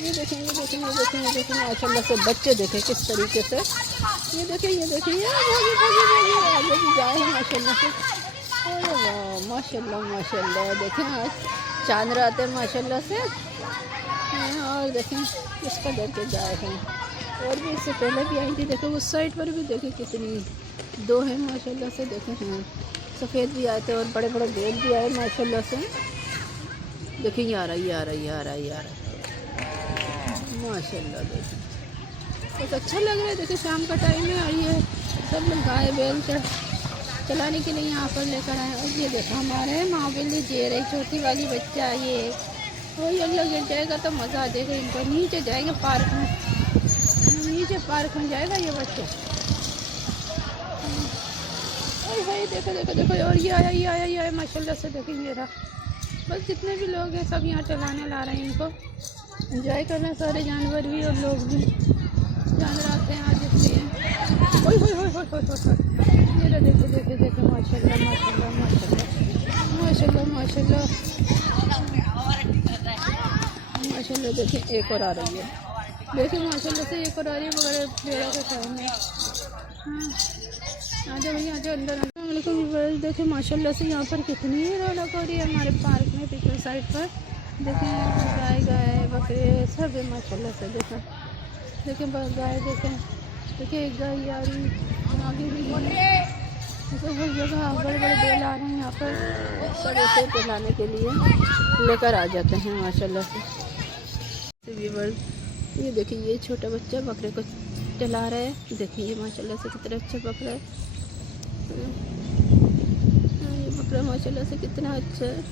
ये देखें, ये देखें, ये देखें, ये देखें माशाल्लाह से बच्चे देखें किस तरीके से। ये देखें, ये देखें, ये भागे भागे भागे आगे भी जाए हैं माशाल्लाह से। अरे वाह माशाल्लाह माशाल्लाह, देखें आज चांद रात है माशाल्लाह से। और देखें किस कदर के जाए हैं। और भी इससे पहले भी आई थी, देखो उस साइड पर भी देखें कितनी दो हैं माशाल्लाह से। देखें हाँ सफ़ेद भी आए थे और बड़े बड़े बेल भी आए माशाल्लाह से। देखिए ये आ रहा, ये आ रहा, ये आ रहा, ये आ रहा माशाल्लाह। देखिए बहुत अच्छा लग रहा है। देखिए शाम का टाइम है और ये सब लोग गाय बैल चलाने के लिए यहाँ पर लेकर आए। और ये देखो हमारे माँ बिल्ली जे रही छोटी वाली बच्चा, ये और ये लोग गिर जाएगा तो मज़ा आ जाएगा इनको। नीचे जाएंगे पार्क में, नीचे पार्क में जाएगा ये बच्चा। और भाई देखो देखो देखो, और ये आया, ये आया, ये आया माशाल्लाह से। देखिए ये रहा, बस जितने भी लोग हैं सब यहाँ चलाने ला रहे हैं इनको, एंजॉय कर रहे हैं सारे जानवर भी और लोग भी। जानवर आते हैं आज इसलिए। ओए होए होए होए होए होए, ये देखो देखो देखो माशाल्लाह माशाल्लाह माशाल्लाह माशाल्लाह माशाल्लाह। देखिए एक और आ रही है, देखिए माशाल्लाह से एक और आ रही है मगर पेड़ों के सामने। हाँ आजा भैया आजा अंदर। व्यूअर्स देखें माशाल्लाह से यहाँ पर कितनी रौनक हो रही है हमारे पार्क में पीछे साइड पर। देखें गाय गाय बकरे सब है माशाल्लाह से। देखें देखें गाय, देखें देखिए एक गाय आ रही आगे भी तो हर जगह बड़े बड़े बैल आ रहे हैं यहाँ पर सब ऐसे चलाने के लिए लेकर आ जाते हैं माशाल्लाह से। व्यूअर्स ये देखिए ये छोटा बच्चा बकरे को चला रहा है। देखिए ये माशाल्लाह से कितना अच्छा बकरा है। ये बकरा माशाल्लाह से कितना अच्छा है।